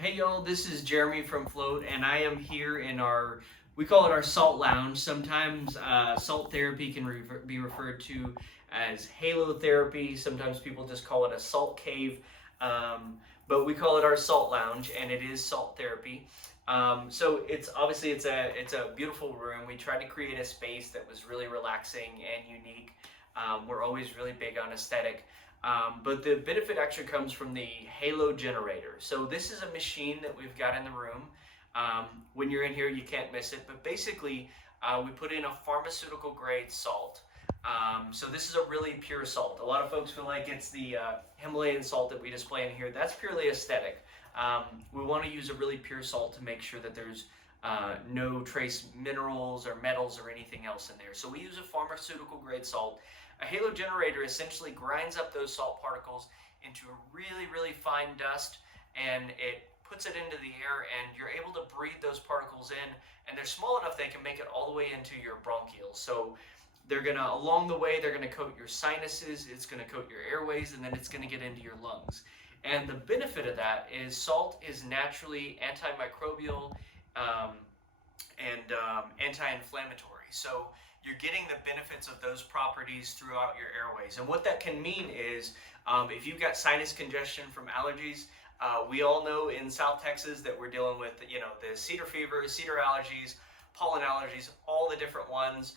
Hey y'all, this is Jeremy from Float, and I am here in we call it our salt lounge. Sometimes salt therapy can be referred to as halotherapy. Sometimes people just call it a salt cave, um, but we call it our salt lounge, and it is salt therapy. So it's a beautiful room. We tried to create a space that was really relaxing and unique. We're always really big on aesthetic. But the benefit actually comes from the Halo generator. So this is a machine that we've got in the room. When you're in here, you can't miss it. But basically, we put in a pharmaceutical grade salt. So this is a really pure salt. A lot of folks feel like it's the Himalayan salt that we display in here. That's purely aesthetic. We want to use a really pure salt to make sure that there's no trace minerals or metals or anything else in there. So we use a pharmaceutical grade salt. A halo generator essentially grinds up those salt particles into a really, really fine dust, and it puts it into the air, and you're able to breathe those particles in, and they're small enough they can make it all the way into your bronchioles. So along the way, they're gonna coat your sinuses, it's gonna coat your airways, and then it's gonna get into your lungs. And the benefit of that is salt is naturally antimicrobial and anti-inflammatory. So you're getting the benefits of those properties throughout your airways. And what that can mean is if you've got sinus congestion from allergies, we all know in South Texas that we're dealing with, the cedar fever, cedar allergies, pollen allergies, all the different ones.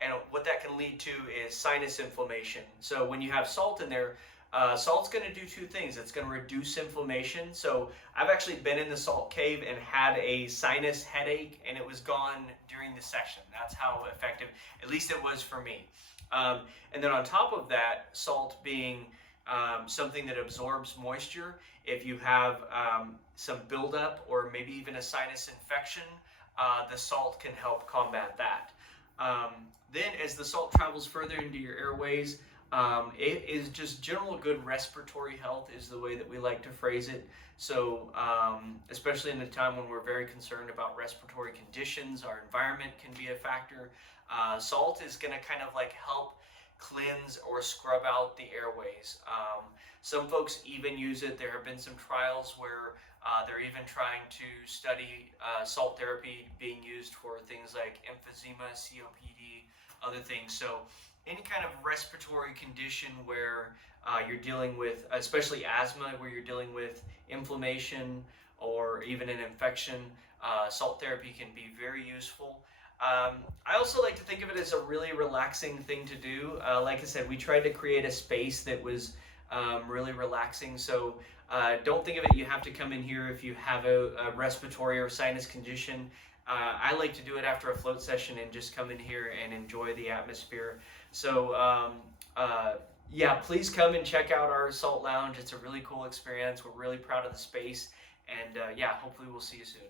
And what that can lead to is sinus inflammation. So when you have salt in there, salt's going to do two things. It's going to reduce inflammation. So I've actually been in the salt cave and had a sinus headache, and it was gone during the session. That's how effective, at least it was for me. And then on top of that, salt being something that absorbs moisture, if you have some buildup or maybe even a sinus infection, the salt can help combat that. Then as the salt travels further into your airways, it is just general good respiratory health is the way that we like to phrase it. So especially in a time when we're very concerned about respiratory conditions, our environment can be a factor. Salt is going to kind of like help cleanse or scrub out the airways. Some folks even use it. There have been some trials where they're even trying to study salt therapy being used for things like emphysema, COPD, other things. So any kind of respiratory condition where you're dealing with, especially asthma, where you're dealing with inflammation or even an infection, salt therapy can be very useful. I also like to think of it as a really relaxing thing to do. Like I said, we tried to create a space that was really relaxing. So don't think of it, you have to come in here if you have a respiratory or sinus condition. I like to do it after a float session and just come in here and enjoy the atmosphere. So yeah, please come and check out our Salt Lounge. It's a really cool experience. We're really proud of the space. And yeah, hopefully we'll see you soon.